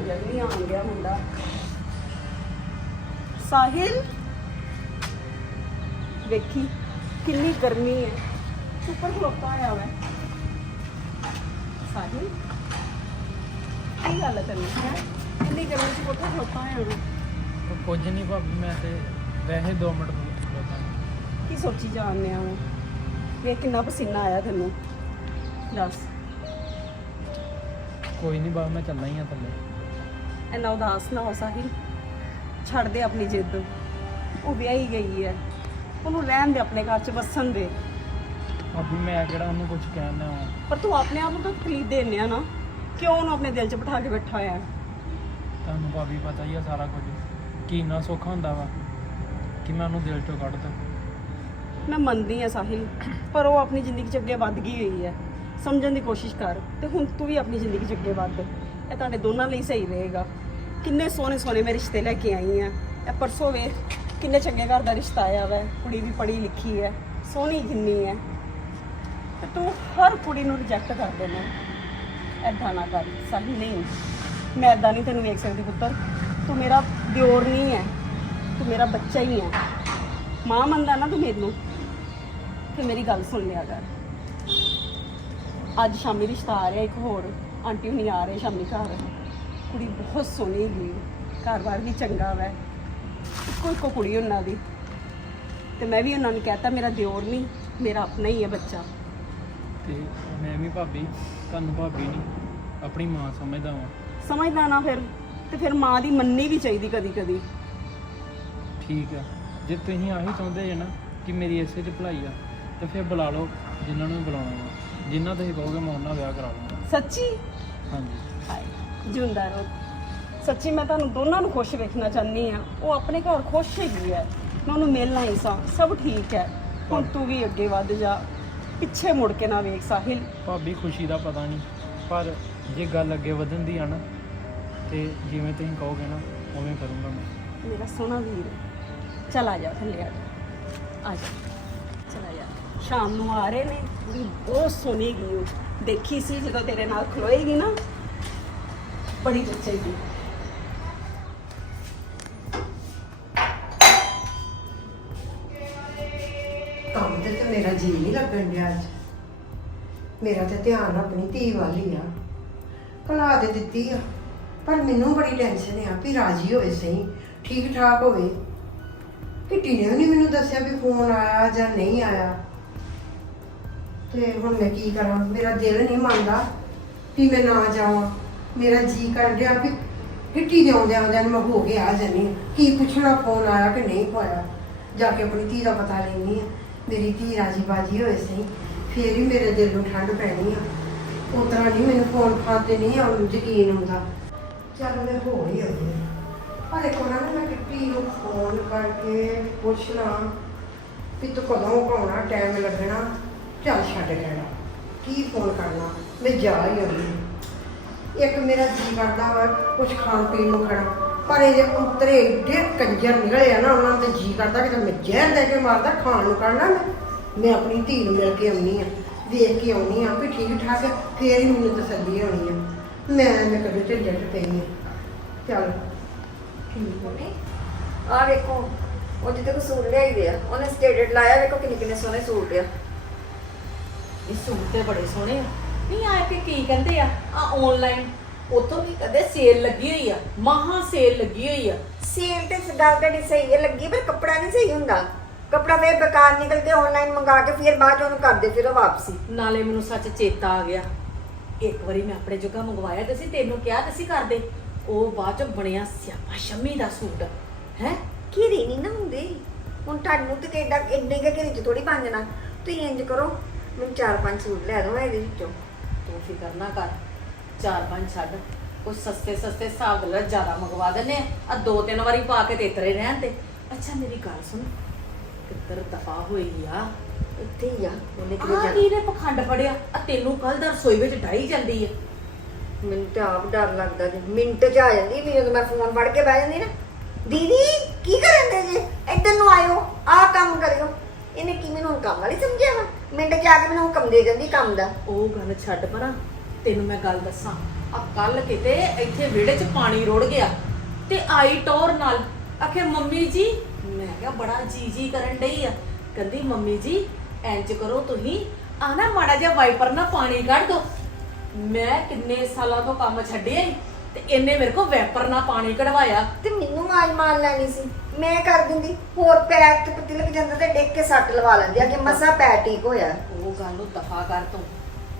ਗਿਆ ਨਹੀਂ ਆਣ ਗਿਆ ਮੁੰਡਾ। ਸਾਹਿਲ? ਵੇਖੀ ਕਿੰਨੀ ਗਰਮੀ ਹੈ। ਉੱਪਰ ਖਲੋਤਾ ਆਇਆ ਵੈ। ਸਾਹਿਲ? ਕੀ ਗੱਲ ਹੈ ਤੈਨੂੰ? ਹੈ? ਕਿੰਨੀ ਗਰਮੀ ਚ ਕੋਠੇ ਖਲੋਤਾ ਆਇਆ ਵਾ? ਉਹ ਕੁਝ ਨਹੀਂ ਭਾਬੀ ਮੈਂ ਤੇ ਵੈਸੇ 2 ਮਿੰਟ ਖਲੋਤਾ। ਕੀ ਸੋਚੀ ਜਾਂਦੇ ਆ ਵੇਖ ਕਿੰਨਾ ਪਸੀਨਾ ਆਇਆ ਤੈਨੂੰ। ਦੱਸ। ਕੋਈ ਨਹੀਂ ਬਾ ਮੈਂ ਚੱਲਣਾ ਹੀ ਆ ਥੱਲੇ। ਇੰਨਾ ਉਦਾਸ ਨਾ ਹੋ ਸਾਹਿਲ ਛੱਡ ਦੇ ਆਪਣੀ ਜਿੱਦ। ਉਹ ਵਿਆਹੀ ਗਈ ਹੈ। ਉਹਨੂੰ ਰਹਿਣ ਦੇ ਆਪਣੇ ਘਰ 'ਚ ਵਸਣ ਦੇ। ਭਾਬੀ ਮੈਂ ਕਿਹੜਾ ਉਹਨੂੰ ਕੁਝ ਕਹਿਣਾ ਵਾ? ਪਰ ਤੂੰ ਆਪਣੇ ਆਪ ਨੂੰ ਤਾਂ ਤਕਲੀਫ ਦੇਨੇ ਆ ਨਾ ਕਿਉਂ ਉਹਨੂੰ ਆਪਣੇ ਦਿਲ 'ਚ ਬਿਠਾ ਕੇ ਬੈਠਾ ਹੋਇਆ ਹੈ? ਤੁਹਾਨੂੰ ਭਾਬੀ ਪਤਾ ਹੀ ਆ ਸਾਰਾ ਕੁਝ। ਕੀ ਇੰਨਾ ਸੌਖਾ ਹੁੰਦਾ ਵਾ ਕਿ ਮੈਂ ਉਹਨੂੰ ਦਿਲ ਚੋਂ ਕੱਢਦਾ ਮੈਂ ਮੰਨਦੀ ਆ ਸਾਹਿਲ ਪਰ ਉਹ ਆਪਣੀ ਜ਼ਿੰਦਗੀ 'ਚ ਅੱਗੇ ਵੱਧ ਗਈ ਹੋਈ ਹੈ। ਸਮਝਣ ਦੀ ਕੋਸ਼ਿਸ਼ ਕਰ ਤੇ ਹੁਣ ਤੂੰ ਵੀ ਆਪਣੀ ਜ਼ਿੰਦਗੀ 'ਚ ਅੱਗੇ ਵੱਧ। ਇਹ ਤੁਹਾਡੇ ਦੋਨਾਂ ਲਈ ਸਹੀ ਰਹੇਗਾ। ਕਿੰਨੇ ਸੋਹਣੇ ਸੋਹਣੇ ਮੈਂ ਰਿਸ਼ਤੇ ਲੈ ਕੇ ਆਈ ਆ। ਇਹ ਪਰਸੋਂ ਵੇਖ ਕਿੰਨੇ ਚੰਗੇ ਘਰ ਦਾ ਰਿਸ਼ਤਾ ਆਇਆ ਵੈ। ਕੁੜੀ ਵੀ ਪੜ੍ਹੀ ਲਿਖੀ ਹੈ ਸੋਹਣੀ ਕਿੰਨੀ ਹੈ ਤੇ ਤੂੰ ਹਰ ਕੁੜੀ ਨੂੰ ਰਿਜੈਕਟ ਕਰ ਦੇਣਾ। ਐਦਾਂ ਨਾ ਕਰ ਸਾਹਿਲ ਨਹੀਂ। ਮੈਂ ਐਦਾਂ ਨਹੀਂ ਤੈਨੂੰ ਵੇਖ ਸਕਦੀ ਪੁੱਤਰ। ਤੂੰ ਮੇਰਾ ਦਿਓਰ ਨਹੀਂ ਹੈ ਤੂੰ ਮੇਰਾ ਬੱਚਾ ਹੀ ਹੈ ਮਾਂ ਮੰਨਦਾ ਨਾ ਤੂੰ ਮੈਨੂੰ। ਤੇ ਮੇਰੀ ਗੱਲ ਸੁਣ ਲਿਆ ਕਰ। ਅੱਜ ਸ਼ਾਮੀ ਰਿਸ਼ਤਾ ਆ ਰਿਹਾ ਇੱਕ ਹੋਰ। ਆਂਟੀ ਹੁਣੀ ਆ ਰਹੇ ਸ਼ਾਮੀ ਘਰ। ਕੁੜੀ ਬਹੁਤ ਸੋਹਣੀ ਹੈਗੀ ਘਰ-ਬਾਰ ਵੀ ਚੰਗਾ ਵੈ। ਇੱਕੋ ਇੱਕੋ ਕੁੜੀ ਉਹਨਾਂ ਦੀ। ਤੇ ਮੈਂ ਵੀ ਉਹਨਾਂ ਨੂੰ ਕਹਿਤਾ ਮੇਰਾ ਦਿਓਰ ਨਹੀਂ ਮੇਰਾ ਆਪਣਾ ਹੀ ਹੈ ਬੱਚਾ। ਤੇ ਮੈਂ ਵੀ ਭਾਬੀ ਤੁਹਾਨੂੰ ਭਾਬੀ ਨਹੀਂ ਆਪਣੀ ਮਾਂ ਸਮਝਦਾ ਵਾਂ। ਸਮਝਦਾ ਨਾ ਫਿਰ। ਤੇ ਫਿਰ ਮਾਂ ਦੀ ਮੰਨਣੀ ਵੀ ਚਾਹੀਦੀ ਕਦੀ-ਕਦੀ। ਠੀਕ ਆ। ਜੇ ਤੁਸੀਂ ਆਹੀ ਚਾਹੁੰਦੇ ਜੇ ਨਾ ਕਿ ਮੇਰੀ ਇਸੇ 'ਚ ਭਲਾਈ ਆ ਤੇ ਫਿਰ ਬੁਲਾ ਲਓ ਜਿਨ੍ਹਾਂ ਨੂੰ ਬੁਲਾਉਣਾ ਵਾ। ਜਿੰਨਾ ਤੁਸੀਂ ਕਹੋਗੇ ਮੈਂ ਉਹਨਾਂ ਵਿਆਹ ਕਰਾ ਲਵਾਂਗਾ। ਸੱਚੀ? ਹਾਂਜੀ। ਹਾਏ। ਜਿਉਂਦਾ ਰਹੋ। ਸੱਚੀ ਮੈਂ ਤੁਹਾਨੂੰ ਦੋਨਾਂ ਨੂੰ ਖੁਸ਼ ਵੇਖਣਾ ਚਾਹੁੰਦੀ ਆ ਉਹ ਆਪਣੇ ਘਰ ਖੁਸ਼ ਹੈਗੀ ਹੈ। ਮੈਂ ਉਹਨੂੰ ਮਿਲਣਾ ਹੀ ਸਾਂ। ਸਭ ਠੀਕ ਹੈ। ਹੁਣ ਤੂੰ ਵੀ ਅੱਗੇ ਵੱਧ ਜਾ। ਪਿੱਛੇ ਮੁੜ ਕੇ ਨਾ ਵੇਖ ਸਾਹਿਲ। ਭਾਬੀ ਖੁਸ਼ੀ ਦਾ ਪਤਾ ਨਹੀਂ। ਪਰ ਜੇ ਗੱਲ ਅੱਗੇ ਵਧਣ ਦੀ ਆ ਨਾ ਤੇ ਜਿਵੇਂ ਤੁਸੀਂ ਕਹੋਗੇ ਨਾ ਉਵੇਂ ਕਰੂੰਗਾ ਮੈਂ। ਮੇਰਾ ਸੋਹਣਾ ਵੀਰ। ਚਲ ਆ ਜਾ ਥੱਲੇ ਆ ਜਾ। ਆ ਜਾ। ਚਲਾ ਜਾ। ਸ਼ਾਮ ਨੂੰ ਆ ਰਹੇ ਨੇ। ਕੁੜੀ ਬਹੁਤ ਸੋਹਣੀ ਉਹ। ਦੇਖੀ ਸੀ ਜਦੋਂ ਤੇਰੇ ਨਾਲ ਖਲੋਏਗੀ ਨਾ। ਬੜੀ ਜੱਚੇਗੀ ਕੰਮ ਤੇ ਤੇ ਮੇਰਾ ਜੀ ਨਹੀਂ ਲੱਗਣ ਡਿਆ ਅੱਜ। ਮੇਰਾ ਤੇ ਧਿਆਨ ਆਪਣੀ ਧੀ ਵੱਲ ਹੀ ਆ। ਭਲਾ ਦੇ ਦਿੱਤੀ ਆ। ਪਰ ਮੈਨੂੰ ਬੜੀ ਟੈਨਸ਼ਨ ਆ ਵੀ ਰਾਜੀ ਹੋਏ ਸਹੀ ਠੀਕ ਠਾਕ ਹੋਵੇ। ਕਿੱਟੀ ਨੇ ਵੀ ਨਹੀਂ ਮੈਨੂੰ ਦੱਸਿਆ ਵੀ ਫੋਨ ਆਇਆ ਜਾਂ ਨਹੀਂ ਆਇਆ। ਤੇ ਹੁਣ ਮੈਂ ਕੀ ਕਰਾਂ? ਮੇਰਾ ਦਿਲ ਨਹੀਂ ਮੰਨਦਾ ਵੀ ਮੈਂ ਨਾ ਜਾਵਾਂ। ਮੇਰਾ ਜੀ ਕਰ ਗਿਆ ਵੀ ਕਿੱਟੀ ਦੇ ਆਉਂਦਿਆਂ ਆਉਂਦਿਆਂ ਨੂੰ ਮੈਂ ਹੋ ਕੇ ਆ ਜਾਨੀ ਆਂ। ਕੀ ਪੁੱਛਣਾ ਫੋਨ ਆਇਆ ਕਿ ਨਹੀਂ ਪਾਇਆ ਜਾ ਕੇ ਆਪਣੀ ਧੀ ਦਾ ਪਤਾ ਲੈਣੀ ਆ ਮੇਰੀ ਧੀ ਰਾਜੀ ਬਾਜੀ ਹੋਏ ਸੀ। ਫੇਰ ਹੀ ਮੇਰੇ ਦਿਲ ਨੂੰ ਠੰਡ ਪੈਣੀ ਆ। ਉਤਰਾ ਨਹੀਂ ਮੈਨੂੰ ਫੋਨ ਖਾਤੇ ਨਹੀਂ ਆਉਂ ਯਕੀਨ ਹੁੰਦਾ। ਚੱਲ ਮੈਂ ਹੋ ਹੀ ਆਉਂਦੀ ਹਾਂ। ਪਰ ਇੱਕ ਉਹਨਾਂ ਨੇ ਮੈਂ ਕਿੱਟੀ ਨੂੰ ਫੋਨ ਕਰਕੇ ਪੁੱਛਣਾ ਵੀ ਤੂੰ ਕਦੋਂ ਪਾਉਣਾ ਟਾਈਮ ਲੱਗਣਾ? ਚੱਲ ਛੱਡ ਲੈਣਾ ਕੀ ਫੋਨ ਕਰਨਾ? ਮੈਂ ਜਾ ਹੀ ਆਉਂਦੀ ਹਾਂ। ਇੱਕ ਮੇਰਾ ਜੀ ਕਰਦਾ ਵਾ ਕੁਝ ਖਾਣ ਪੀਣ ਨੂੰ ਖਾਣਾ। ਪਰ ਇਹ ਜੇ ਉਤਰੇ ਏਡੇ ਕੰਜਰ ਨਿਕਲੇ ਆ ਨਾ ਉਹਨਾਂ ਨੂੰ ਤੇ ਜੀ ਕਰਦਾ ਕਿ ਮੈਂ ਜ਼ਹਿਰ ਦੇ ਕੇ ਮਾਰਦਾ ਖਾਣ ਨੂੰ ਕਰਨਾ ਮੈਂ। ਮੈਂ ਆਪਣੀ ਧੀ ਨੂੰ ਮਿਲ ਕੇ ਆਉਣੀ ਆ ਵੇਖ ਕੇ ਆਉਣੀ ਆ ਵੀ ਠੀਕ ਠਾਕ ਹੈ ਫੇਰ ਹੀ ਮੈਨੂੰ ਤਸੱਲੀ ਹੋਣੀ ਆ। ਮੈਂ ਮੈਂ ਕਦੇ ਝੰਜਟ ਪਈ ਆ। ਚੱਲ। ਠੀਕ ਹੈ ਮੰਮੀ। ਆ ਵੇਖੋ ਉਹ ਜਿੱਤੇ ਕੋ ਸੂਟ ਲਿਆਈ ਦੇ ਆ ਉਹਨੇ ਸਟੇਟਡ ਲਾਇਆ ਵੇਖੋ ਕਿੰਨੇ ਕਿੰਨੇ ਸੋਹਣੇ ਸੂਟ ਆ। ਇਹ ਸੂਟ ਤੇ ਬੜੇ ਸੋਹਣੇ ਆ। ਨਹੀਂ ਆ ਕੇ ਕੀ ਕਹਿੰਦੇ ਆ? ਆ ਆਨਲਾਈਨ ਉਤੋਂ ਵੀ ਕਦੇ ਸੇਲ ਲੱਗੀ ਹੋਈ ਆ ਮਹਾ ਸੇਲ ਲੱਗੀ ਹੋਈ ਆ। ਸੇਲ ਤੇ ਗੱਲ ਤੁਹਾਡੀ ਸਹੀ ਹੈ ਲੱਗੀ ਪਰ ਕੱਪੜਾ ਨਹੀਂ ਸਹੀ ਹੁੰਦਾ। ਕੱਪੜਾ ਫੇਰ ਬੇਕਾਰ ਨਿਕਲਦੇ ਆਨਲਾਈਨ ਮੰਗਾ ਕੇ ਫਿਰ ਬਾਅਦ ਚ ਉਹਨੂੰ ਕਰਦੇ ਫਿਰ ਉਹ ਵਾਪਸੀ। ਨਾਲੇ ਮੈਨੂੰ ਸੱਚ ਚੇਤਾ ਆ ਗਿਆ। ਇੱਕ ਵਾਰੀ ਮੈਂ ਆਪਣੇ ਜੋਗਾ ਮੰਗਵਾਇਆ ਤੇ ਸੀ ਤੈਨੂੰ ਕਿਹਾ ਤੇ ਸੀ ਕਰਦੇ ਉਹ ਬਾਅਦ ਚ ਬਣਿਆ ਸਿਆਪਾ ਸ਼ੰਮੀ ਦਾ ਸੂਟ ਹੈ? ਘੇਰੀ ਨਹੀਂ ਨਾ ਹੁੰਦੇ। ਹੁਣ ਤੁਹਾਨੂੰ ਤੇ ਕਿੱਡਾ ਇੰਨੇ ਕੇ ਘੇਰੀ ਚ ਥੋੜੀ ਬਣ ਜਾਣਾ ਤੁਸੀਂ ਇੰਜ ਕਰੋ ਮੈਨੂੰ ਚਾਰ ਪੰਜ ਸੂਟ ਲੈ ਦਿਓ ਇਹਦੇ ਵਿੱਚੋਂ। ਤੂੰ ਫਿਕਰ ਨਾ ਕਰ। ਚਾਰ ਪੰਜ ਛੱਡ। ਕੁਝ ਸਸਤੇ ਸਸਤੇ ਹਿਸਾਬ ਨਾਲ ਜ਼ਿਆਦਾ ਮੰਗਵਾ ਦਿੰਨੇ ਆ। ਆ ਦੋ ਤਿੰਨ ਵਾਰੀ ਪਾ ਕੇ ਤੇਤਰੇ ਰਹਿਣ ਤੇ। ਅੱਛਾ ਮੇਰੀ ਗੱਲ ਸੁਣ। ਕਿੱਧਰ ਦਫਾ ਹੋਈ ਆ? ਹੀ ਆ। ਉਹਨੇ ਆ ਕਿਹੜੇ ਕੀ ਨੇ ਪਖੰਡ ਫੜਿਆ? ਆ ਤੈਨੂੰ ਕੱਲ ਦਾ ਰਸੋਈ ਵਿੱਚ ਡਾਈ ਜਾਂਦੀ ਆ। ਮੈਨੂੰ ਤਾਂ ਆਪ ਡਰ ਲੱਗਦਾ ਜੀ। ਮਿੰਟ ਚ ਆ ਜਾਂਦੀ ਵੀ ਜਦੋਂ ਮੈਂ ਫੋਨ ਫੜ ਕੇ ਬਹਿ ਜਾਂਦੀ ਨਾ। ਦੀਦੀ ਕੀ ਕਰਨ ਦੇ ਜੇ? ਇੱਧਰ ਨੂੰ ਆਇਓ। ਆਹ ਕੰਮ ਕਰਿਓ। ਇਹਨੇ ਕੀ ਮੈਨੂੰ ਕੰਮ ਵਾਲੀ ਸਮਝਿਆ ਵਾ? ਮਿੰਟ ਚ ਆ ਕੇ ਮੈਨੂੰ ਹੁਕਮ ਦੇ ਜਾਂਦੀ ਕੰਮ ਦਾ। ਉਹ ਗੱਲ ਛੱਡ ਪਰਾਂ, ਤੈਨੂੰ ਮੈਂ ਗੱਲ ਦੱਸਾਂ। ਆ ਕੱਲ ਕਿਤੇ ਇੱਥੇ ਵਿਹੜੇ 'ਚ ਪਾਣੀ ਰੁੜ ਗਿਆ ਤੇ ਆਈ ਟੋਰ ਨਾਲ ਆਖੇ ਮੰਮੀ ਜੀ, ਮੈਂ ਕਿਹਾ, ਬੜਾ ਜੀ ਜੀ ਕਰਨ ਡਈ ਆ। ਕਹਿੰਦੀ, ਮੰਮੀ ਜੀ ਇੰਜ ਕਰੋ ਤੁਸੀਂ ਆ ਨਾ ਮਾੜਾ ਜਿਹਾ ਵਾਈਪਰ ਨਾਲ ਪਾਣੀ ਕੱਢ ਦੋ। ਮੈਂ ਕਿੰਨੇ ਸਾਲਾਂ ਤੋਂ ਕੰਮ ਛੱਡਿਆ ਈ। ਤੇ ਇਹਨੇ ਮੇਰੇ ਕੋਲ ਵੈਪਰ ਨਾਲ ਪਾਣੀ ਕਢਵਾਇਆ। ਤੇ ਮੈਨੂੰ ਆਜ ਮਾਰ ਲੈਣੀ ਸੀ। ਮੈਂ ਕਰ ਦਿੰਦੀ। ਹੋਰ ਪੈਰ ਤੇ ਪੱਤੀ ਲੱਗ ਜਾਂਦਾ ਤੇ ਡਿੱਗ ਕੇ ਸੱਟ ਲਵਾ ਲੈਂਦੇ ਅੱਗੇ ਮਸਾ ਪੈਰ ਠੀਕ ਹੋਇਆ। ਉਹ ਗੱਲ ਨੂੰ ਦਫਾ ਕਰ ਤੂੰ।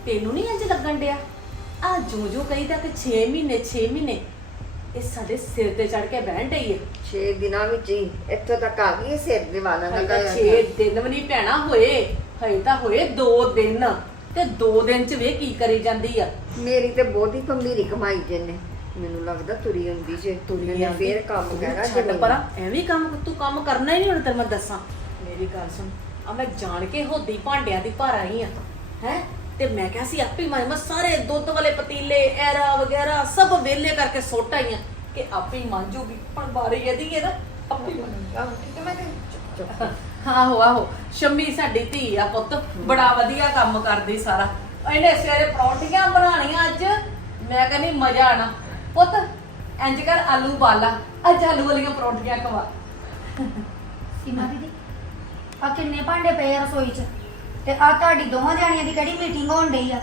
ਤੈਨੂੰ ਨਹੀਂ ਇੰਜ ਲੱਗਣ ਡਿਆ? ਆ ਜੋ ਜੋ ਕਹੀ ਤਾਂ ਕਿ 6 ਮਹੀਨੇ 6 ਮਹੀਨੇ। ਇਹ ਸਾਡੇ ਸਿਰ ਤੇ ਚੜ ਕੇ ਬਹਿਣ ਡਈ ਹੈ 6 ਦਿਨਾਂ ਵਿੱਚ ਹੀ ਇੱਥੋਂ ਤੱਕ ਆ ਗਈ ਸਿਰ ਦੇ ਵਾਲਾਂ ਦਾ ਹਜੇ 6 ਦਿਨ ਵੀ ਨਹੀਂ ਪੈਣਾ ਹੋਏ। ਹਜੇ ਤਾਂ ਹੋਏ 2 ਦਿਨ। ਤੇ 2 ਦਿਨ ਚ ਵੇ ਕੀ ਕਰੀ ਜਾਂਦੀ ਆ? ਮੇਰੀ ਤੇ ਬਹੁਤੀ ਭੰਬੀਰੀ ਕਮਾਈ ਜੰਨੇ ਮੈਨੂੰ ਲੱਗਦਾ ਤੁਰੀ ਹੁੰਦੀ ਜੇ। ਤੁਰੀ ਆਂਦੀ। ਫੇਰ ਕੰਮ ਤੂੰ ਕਹਿਣਾ ਛੱਡ ਪਰਾਂ ਐਵੇਂ ਕੰਮ ਤੂੰ ਕੰਮ ਕਰਨਾ ਹੀ ਨਹੀਂ ਹੁਣ ਤੈਨੂੰ ਮੈਂ ਦੱਸਾਂ। ਮੇਰੀ ਗੱਲ ਸੁਣ ਆ ਮੈਂ ਜਾਣ ਕੇ ਹੋਦੀ ਭਾਂਡਿਆਂ ਦੀ ਭਰ ਆਈ ਆ ਹੈ? ਤੇ ਮੈਂ ਕਿਹਾ ਸੀ ਆਪੇ ਮੈਂ ਮੈਂ ਸਾਰੇ ਦੁੱਧ ਵਾਲੇ ਪਤੀਲੇ ਐਰਾ ਵਗੈਰਾ ਸਭ ਵੇਲੇ ਕਰਕੇ ਸੁੱਟ ਆਈਆਂ ਕਿ ਆਪੇ ਹੀ ਮੰਜੂਗੀ ਪਰ ਬਾਰੀ ਇਹਦੀ ਹੈ ਨਾ ਆਪੇ ਹੀ ਮੰਨ ਆਹ, ਠੀਕ ਹੈ ਮੈਂ ਤੇ ਚੁੱਪ ਚੁੱਪ ਆਹੋ ਆਹੋ ਸ਼ੰਮੀ ਸਾਡੀ ਧੀ ਆ ਪੁੱਤ ਬੜਾ ਵਧੀਆ ਕੰਮ ਕਰਦੀ ਸਾਰਾ। ਇਹਨੇ ਸਵੇਰੇ ਪਰੌਂਠੀਆਂ ਬਣਾਉਣੀਆਂ ਅੱਜ ਮੈਂ ਕਹਿੰਦੀ ਮਜ਼ਾ ਆਣਾ ਪੁੱਤ ਇੰਜ ਕਰ ਆਲੂ ਬਾਲਾ ਅੱਜ ਆਲੂ ਵਾਲੀਆਂ ਪਰੌਂਠੀਆਂ ਖਵਾ। ਸੀਮਾ ਦੀਦੀ ਆ ਕਿੰਨੇ ਭਾਂਡੇ ਪਏ ਆ ਰਸੋਈ 'ਚ? ਤੇ ਆ ਤੁਹਾਡੀ ਦੋਵਾਂ ਜਾਣੀਆਂ ਦੀ ਕਿਹੜੀ ਮੀਟਿੰਗ ਹੋਣ ਡਈ ਆ?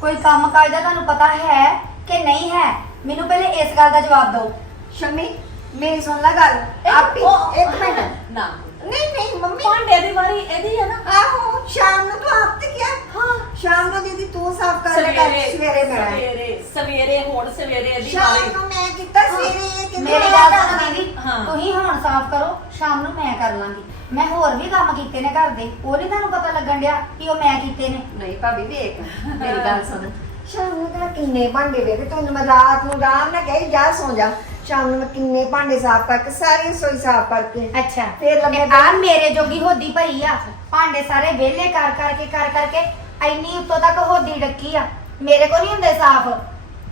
ਕੋਈ ਕੰਮ ਕਾਜ ਦਾ ਤੁਹਾਨੂੰ ਪਤਾ ਹੈ ਕਿ ਨਹੀਂ ਹੈ? ਮੈਨੂੰ ਪਹਿਲੇ ਇਸ ਗੱਲ ਦਾ ਜਵਾਬ ਦਿਓ। ਸ਼ਮੀ ਮੇਰੀ ਸੁਣ ਲੈ ਗੱਲ। ਆਪੀ ਇੱਕ ਮਿੰਟ। ਨਾ। ਨਹੀਂ ਨਹੀਂ ਮੰਮੀ। ਭਾਂਡੇ ਦੀ ਵਾਰੀ ਇਹਦੀ ਹੈ ਨਾ। ਆਹੋ ਸ਼ਾਮ ਨੂੰ ਤੂੰ ਆਪ ਤੇ ਕਿਹਾ ਹਾਂ। ਸ਼ਾਮ ਨੂੰ ਦੀਦੀ ਤੂੰ ਸਾਫ਼ ਕਰ ਲੈ ਕਰ ਸਵੇਰੇ ਮੈਂ ਸਵੇਰੇ ਸਵੇਰੇ ਹੁਣ ਸਵੇਰੇ ਇਹਦੀ ਸ਼ਾਮ ਵਾਰੀ। ਨੂੰ ਮੈਂ ਕੀਤਾ ਸਵੇਰੇ ਇਹ ਕਿੰਨੇ ਮੇਰੀ ਗੱਲ ਸੁਣੋ ਦੀਦੀ ਹਾਂ। ਤੁਸੀਂ ਹੁਣ ਸਾਫ਼ ਕਰੋ ਸ਼ਾਮ ਨੂੰ ਮੈਂ ਕਰ ਲਾਂਗੀ। ਮੈਂ ਹੋਰ ਵੀ ਕੰਮ ਕੀਤੇ ਨੇ ਘਰ ਦੇ ਉਹ ਨਹੀਂ ਤੁਹਾਨੂੰ ਪਤਾ ਲੱਗਣ ਡਿਆ ਕਿ ਉਹ ਮੈਂ ਕੀਤੇ ਨੇ। ਨਹੀਂ ਭਾਬੀ ਵੇਖ ਮੇਰੀ ਗੱਲ ਸੁਣ। ਸ਼ਾਮ ਨੂੰ ਤਾਂ ਕਿੰਨੇ ਭਾਂਡੇ ਵੇਖ ਤੈਨੂੰ ਮੈਂ ਰਾਤ ਨੂੰ ਆਰਾਮ ਨਾਲ ਕਹੀ ਜਾ ਸੌ ਜਾ। ਸ਼ਾਮ ਨੂੰ ਮੈਂ ਕਿੰਨੇ ਭਾਂਡੇ ਸਾਫ਼ ਕਰਕੇ ਸਾਰੀ ਰਸੋਈ ਸਾਫ਼ ਕਰਕੇ। ਅੱਛਾ। ਫੇਰ ਲੰਮੇ ਆ ਮੇਰੇ ਜੋਗੀ ਹੋਦੀ ਭਰੀ ਆ। ਭਾਂਡੇ ਸਾਰੇ ਵਿਹਲੇ ਕਰ ਕਰਕੇ ਕਰ ਕਰਕੇ ਐਨੀ ਉੱਤੋਂ ਤੱਕ ਹੋਦੀ ਡੱਕੀ ਆ। ਮੇਰੇ ਕੋਲ ਨਹੀਂ ਹੁੰਦੇ ਸਾਫ਼।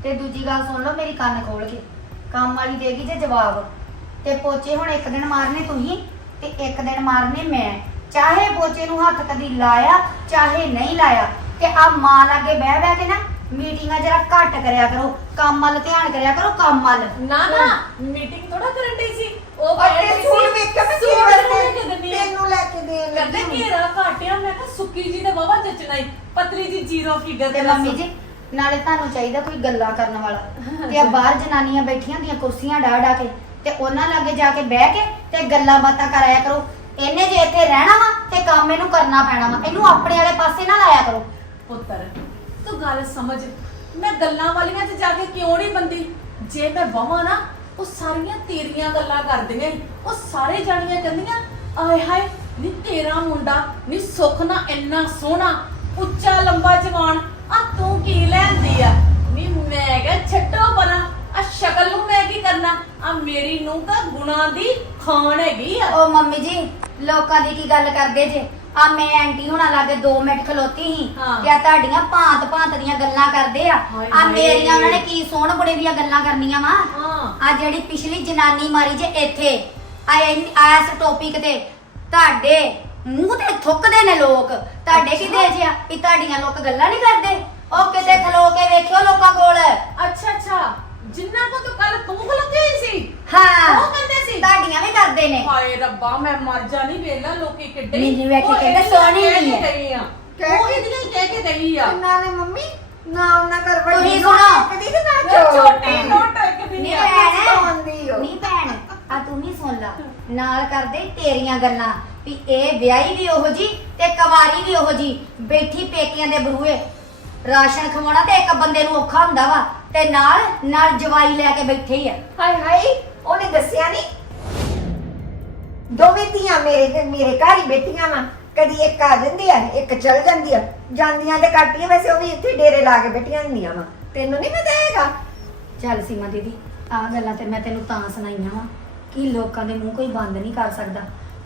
ਤੇ ਦੂਜੀ ਗੱਲ ਸੁਣ ਲਓ ਮੇਰੀ ਕੰਨ ਖੋਲ ਕੇ। ਕੰਮ ਵਾਲੀ ਦੇਗੀ ਜੇ ਜਵਾਬ। ਤੇ ਪੋਚੇ ਹੁਣ ਇੱਕ ਦਿਨ ਮਾਰਨੇ ਤੁਸੀਂ ਤੇ ਇੱਕ ਦਿਨ ਮਾਰਨੇ ਮੈਂ। ਚਾਹੇ ਪੋਚੇ ਨੂੰ ਹੱਥ ਕਦੀ ਲਾਇਆ ਚਾਹੇ ਨਹੀਂ ਲਾਇਆ। ਤੇ ਆ ਮਾਂ ਲਾਗੇ ਬਹਿ ਬਹਿ ਕੇ ਨਾ ਮੀਟਿੰਗਾਂ ਜਰਾ ਘੱਟ ਕਰਿਆ ਕਰੋ ਕੰਮ ਵੱਲ ਧਿਆਨ ਕਰਿਆ ਕਰੋ ਕੰਮ ਵੱਲ। ਨਾ ਨਾ ਮੀਟਿੰਗ ਥੋੜਾ ਕਰਨ ਡਈ ਸੀ। ਉਹ ਅੱਗੇ ਬੈਠੀ ਸੂਟ ਸੀ, ਵੇਖ ਕੇ ਮੈਂ ਸੂਟ ਲੈ ਕੇ ਦਿੰਦੀ ਆ। ਤੈਨੂੰ ਲੈ ਕੇ ਦੇਣ ਕਹਿੰਦੇ ਲੱਗੀ ਘੇਰਾ ਘਾਟਿਆ ਮੈਂ ਕਿਹਾ ਸੁੱਕੀ ਜੀ ਦੇ ਵਾਵਾ ਜਚਣਾ ਈ ਪਤਲੀ ਜੀ ਜ਼ੀਰੋ ਫਿਗਰ ਤੇ ਮੰਮੀ ਜੀ ਨਾਲੇ ਤੁਹਾਨੂੰ ਚਾਹੀਦਾ ਕੋਈ ਗੱਲਾਂ ਕਰਨ ਵਾਲਾ। ਤੇ ਆ ਬਾਹਰ ਜਨਾਨੀਆਂ ਬੈਠੀਆਂ ਹੁੰਦੀਆਂ ਕੁਰਸੀਆਂ ਢਾ ਢਾ ਕੇ ਤੇ ਉਹਨਾਂ ਲਾਗੇ ਜਾ ਕੇ ਬਹਿ ਕੇ ਤੇ ਗੱਲਾਂ ਬਾਤਾਂ ਕਰਾਇਆ ਕਰੋ। ਇਹਨੇ ਜੇ ਇੱਥੇ ਰਹਿਣਾ ਵਾ ਤੇ ਕੰਮ ਇਹਨੂੰ ਕਰਨਾ ਪੈਣਾ ਵਾ। ਇਹਨੂੰ ਆਪਣੇ ਵਾਲੇ ਪਾਸੇ ਨਾ ਲਾਇਆ ਕਰੋ। ਪੁੱਤਰ ਤੂੰ ਗੱਲ ਸਮਝ। ਮੈਂ ਗੱਲਾਂ ਵਾਲੀਆਂ 'ਚ ਜਾ ਕੇ ਕਿਉਂ ਨਹੀਂ ਬੰਦੀ? ਜੇ ਮੈਂ ਬਵਾਂ ਨਾ, ਉਹ ਸਾਰੀਆਂ ਤੇਰੀਆਂ ਗੱਲਾਂ ਕਰਦੀਆਂ ਈ। ਉਹ ਸਾਰੇ ਜਾਣੀਆਂ ਕਹਿੰਦੀਆਂ, ਆਏ ਹਾਏ, ਨੀ ਤੇਰਾ ਮੁੰਡਾ, ਨੀ ਸੁੱਖ ਨਾ ਇੰਨਾ ਸੋਹਣਾ, ਉੱਚਾ ਲੰਬਾ ਜਵਾਨ ਆ ਤੂੰ ਕੀ ਲੈਂਦੀ ਆ? ਨੀ ਮੈਂ ਕਿਹਾ, ਛੱਡੋ ਪਰਾਂ ਆ ਸ਼ਕਲ ਨੂੰ ਮੈਂ ਕੀ ਕਰਨਾ? ਆ ਮੇਰੀ ਨੂੰ ਤਾਂ ਗੁਣਾ ਦੀ ਖਾਣ ਹੈਗੀ ਆ। ਓ ਮੰਮੀ ਜੀ, ਲੋਕਾਂ ਦੀ ਕੀ ਗੱਲ ਕਰਦੇ ਜੇ? ਆ ਮੈਂ ਆਂਟੀ ਹੁਣਾਂ ਲਾਗੇ 2 ਮਿੰਟ ਖਲੋਤੀ ਸੀ ਹਾਂ। ਤੇ ਆ ਤੁਹਾਡੀਆਂ ਭਾਂਤ ਭਾਂਤ ਦੀਆਂ ਗੱਲਾਂ ਕਰਦੇ ਆ। ਹਾਏ ਆ ਹਾਏ। ਮੇਰੀਆਂ ਉਹਨਾਂ ਨੇ ਕੀ ਸੋਹਣ ਬੁੜੇ ਦੀਆਂ ਗੱਲਾਂ ਕਰਨੀਆਂ ਵਾ? ਹਾਂ। ਆ ਜਿਹੜੀ ਪਿਛਲੀ ਜਨਾਨੀ ਮਾਰੀ ਜੇ ਇੱਥੇ ਆ ਆ ਇਸ ਟੌਪਿਕ ਤੇ ਤੁਹਾਡੇ ਮੂੰਹ ਤੇ ਥੁੱਕਦੇ ਨੇ ਲੋਕ। ਤੁਹਾਡੇ ਕਿਤੇ ਜਿਆ ਵੀ ਤੁਹਾਡੀਆਂ ਲੋਕ ਗੱਲਾਂ ਨਹੀਂ ਕਰਦੇ? ਉਹ ਕਿਤੇ ਖਲੋ ਕੇ ਵੇਖਿਓ ਲੋਕਾਂ ਕੋਲ। ਅੱਛਾ ਅੱਛਾ। ਜਿੰਨਾ ਕੋ ਤੂੰ ਕੱਲ ਤੂੰ ਖਲੋਤੀ ਹੋਈ ਸੀ? ਹਾਂ। ਉਹ ਕਹਿੰਦੇ ਸੀ ਤੁਹਾਡੀਆਂ ਵੀ ਕਰਦੇ ਨੇ। ਹਾਏ ਰੱਬਾ ਮੈਂ ਮਰ ਜਾਣੀ ਵੇਲਾ ਲੋਕੀ ਕਿੱਡੇ ਨਹੀਂ, ਨਹੀਂ, ਵੇਖੀ ਉਹ ਕਹਿੰਦੇ ਇਹਦੀਆਂ ਸੋਹਣੀ ਕਹਿ ਨਹੀਂ ਕੇ ਹੈ। ਗਈ ਆ ਕਹਿ ਉਹ ਕੇ- ਇਹਦੀਆਂ ਹੀ ਕਹਿ ਕੇ ਗਈ ਆ। ਨਾ ਨੇ ਮੰਮੀ ਨਾਮ ਨਾ ਕਰ ਵੱਡੀ ਤੁਸੀਂ ਸੁਣੋ। ਕਦੀ ਤੇ ਨਾ ਉਹ ਚੋ ਛੋਟੀ ਨੋਟ ਟੱਕਦੀ ਨਹੀਂ ਆ। ਭੈਣ। ਸੌਂਦੀ ਓ। ਨਹੀਂ ਭੈਣ ਆ ਤੂੰ ਵੀ ਸੁਣ ਲਾ। ਨਾਲ ਕਰਦੇ ਤੇਰੀਆਂ ਗੱਲਾਂ ਵੀ ਇਹ ਵਿਆਹੀ ਵੀ ਉਹੋ ਜੀ ਤੇ ਕਵਾਰੀ ਵੀ ਉਹੋ ਜੀ ਬੈਠੀ ਪੇਕੀਆਂ ਦੇ ਬਰੂਏ। ਰਾਸ਼ਨ ਖਵਾਉਣਾ ਤੇ ਇੱਕ ਬੰਦੇ ਨੂੰ ਔਖਾ ਹੁੰਦਾ ਵਾ। ਤੇ ਨਾਲ ਨਾਲ ਜਵਾਈ ਲੈ ਕੇ ਬੈਠੇ ਹੀ ਆ। ਹਾਏ ਹਾਏ ਉਹਨੇ ਦੱਸਿਆ ਨਹੀਂ ਦੋਵੇਂ ਧੀਆਂ ਮੇਰੇ ਮੇਰੇ ਘਰ ਹੀ ਬੈਠੀਆਂ ਵਾ। ਕਦੀ ਇੱਕ ਆ ਜਾਂਦੀ ਆ, ਇੱਕ ਚਲ ਜਾਂਦੀ ਆ। ਜਾਂਦੀਆਂ ਤੇ ਕਾਟੀਆਂ ਵੈਸੇ ਉਹ ਵੀ ਇੱਥੇ ਡੇਰੇ ਲਾ ਕੇ ਬੈਠੀਆਂ ਹੁੰਦੀਆਂ ਵਾ। ਤੈਨੂੰ ਨਹੀਂ ਪਤਾ ਹੈਗਾ? ਚੱਲ ਸੀਮਾ ਦੀਦੀ ਆ ਗੱਲਾਂ ਤੇ ਮੈਂ ਤੈਨੂੰ ਤਾਂ ਸੁਣਾਈਆਂ ਵਾ ਕਿ ਲੋਕਾਂ ਦੇ ਮੂੰਹ ਕੋਈ ਬੰਦ ਨਹੀਂ ਕਰ ਸਕਦਾ।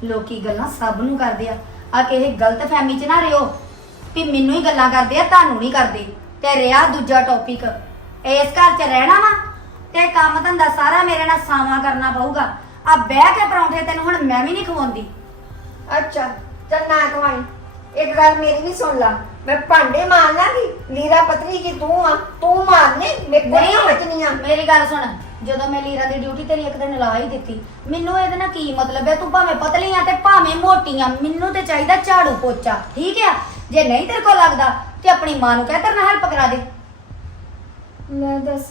ਲੋਕੀ ਗੱਲਾਂ ਸਭ ਨੂੰ ਕਰਦੇ ਆ। ਆ ਕਿਸੇ ਗਲਤ ਫਹਿਮੀ 'ਚ ਨਾ ਰਿਓ ਵੀ ਮੈਨੂੰ ਹੀ ਗੱਲਾਂ ਕਰਦੇ ਆ, ਤੁਹਾਨੂੰ ਨਹੀਂ ਕਰਦੇ। ਤੇ ਰਿਹਾ ਦੂਜਾ ਟੌਪਿਕ ਇਸ ਘਰ 'ਚ ਰਹਿਣਾ ਵਾ? ਤੇ ਕੰਮ ਧੰਦਾ ਸਾਰਾ ਮੇਰੇ ਨਾਲ ਸਾਵਾਂ ਕਰਨਾ ਪਊਗਾ। ਆ ਬਹਿ ਕੇ ਪਰੌਂਠੇ ਤੈਨੂੰ ਹੁਣ ਮੈਂ ਵੀ ਨਹੀਂ ਖਵਾਉਂਦੀ। ਅੱਛਾ ਚੱਲ ਨਾ ਕਮਾਈ ਇੱਕ ਗੱਲ ਮੇਰੀ ਵੀ ਸੁਣ ਲਾ। ਮੈਂ ਭਾਂਡੇ ਮਾਰ ਲਾਂਗੀ। ਲੀਰਾ ਪਤਰੀ ਕੀ ਤੂੰ ਆ। ਤੂੰ ਮਾਰਨੇ ਮੇਰੇ ਕੋਲ ਨਹੀਂ ਬਚਨੀਆਂ ਮੇਰੀ ਗੱਲ ਸੁਣ। ਜਦੋਂ ਮੈਂ ਲੀਰਾ ਦੀ ਡਿਊਟੀ ਤੇਰੀ ਇੱਕ ਦਿਨ ਲਾ ਹੀ ਦਿੱਤੀ ਮੈਨੂੰ ਇਹਦੇ ਨਾਲ ਕੀ ਮਤਲਬ ਹੈ? ਤੂੰ ਭਾਵੇਂ ਪਤਲੀ ਆ ਤੇ ਭਾਵੇਂ ਮੋਟੀ ਆ ਮੈਨੂੰ ਤੇ ਚਾਹੀਦਾ ਝਾੜੂ ਪੋਚਾ ਠੀਕ ਆ? ਜੇ ਨਹੀਂ ਤੇਰੇ ਕੋਲ ਲੱਗਦਾ ਤੇ ਆਪਣੀ ਮਾਂ ਨੂੰ ਕਹਿ ਤੇਰੇ ਨਾਲ ਹੈਲਪ ਕਰਾ ਦੇ। ਲੈ ਦੱਸ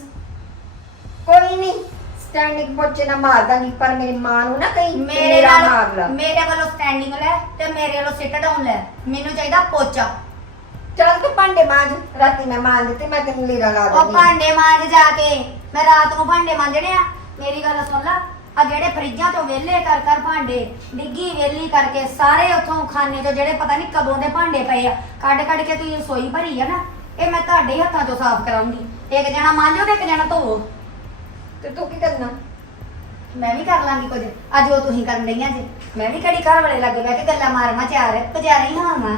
ਕੋਈ ਨਹੀਂ ਸਟੈਂਡਿੰਗ ਪੋਚੇ ਨਾ ਮਾਰ ਦਾਂਗੀ ਪਰ ਮੇਰੀ ਮਾਂ ਨੂੰ ਨਾ ਕਹੀਂ ਮੇਰੇ ਮੇਰਾ ਮਾਰ ਲਾ। ਨਾਲ ਮੇਰੇ ਵੱਲੋਂ ਸਟੈਂਡਿੰਗ ਲੈ ਤੇ ਮੇਰੇ ਵੱਲੋਂ ਸਿੱਟ ਡਾਊਨ ਲੈ। ਮੈਨੂੰ ਚਾਹੀਦਾ ਪੋਚਾ। ਚੱਲ ਤੂੰ ਭਾਂਡੇ ਮਾਂਜ ਰਾਤੀ ਮੈਂ ਮਾਂਜ ਦਿੱਤੇ ਮੈਂ ਤੈਨੂੰ ਲੀਰਾ ਲਾ ਉਹ ਦਿੰਦੀ ਭਾਂਡੇ ਮਾਂਜ ਜਾ ਕੇ ਮੈਂ ਰਾਤ ਨੂੰ ਭਾਂਡੇ ਮਾਂਜਣੇ ਆ। ਮੇਰੀ ਗੱਲ ਸੁਣ ਲੈ ਆ ਜਿਹੜੇ ਫਰਿੱਜਾਂ ਤੋਂ ਵਿਹਲੇ ਕਰ ਕਰ ਭਾਂਡੇ ਡਿੱਗੀ ਵੇਲੀ ਕਰਕੇ ਸਾਰੇ ਉੱਥੋਂ ਖਾਨੇ ਤੋਂ ਜਿਹੜੇ ਪਤਾ ਨਹੀਂ ਕਦੋਂ ਦੇ ਭਾਂਡੇ ਪਏ ਆ ਕੱਢ ਕੱਢ ਕੇ ਤੁਸੀਂ ਰਸੋਈ ਭਰੀ ਆ ਨਾ ਇਹ ਮੈਂ ਤੁਹਾਡੇ ਹੱਥਾਂ ਤੋਂ ਸਾਫ਼ ਕਰਾਉਂਗੀ। ਇੱਕ ਜਣਾ ਮਾਂਜੋ ਤੇ ਇੱਕ ਜਣਾ ਧੋਵੋ। ਤੇ ਤੂੰ ਕੀ ਕਰਨਾ? ਮੈਂ ਵੀ ਕਰ ਲਾਂਗੀ ਕੁਝ। ਅੱਜ ਉਹ ਤੁਸੀਂ ਕਰਨ ਡਈਆਂ ਜੀ। ਮੈਂ ਵੀ ਕੜੀ ਘਰ ਵਾਲੇ ਲੱਗੇ ਬੈ ਕੇ ਗੱਲਾਂ ਮਾਰਨਾ ਚਾਰ ਪੁਜਾਰੀ ਹਾਂ ਮੈਂ।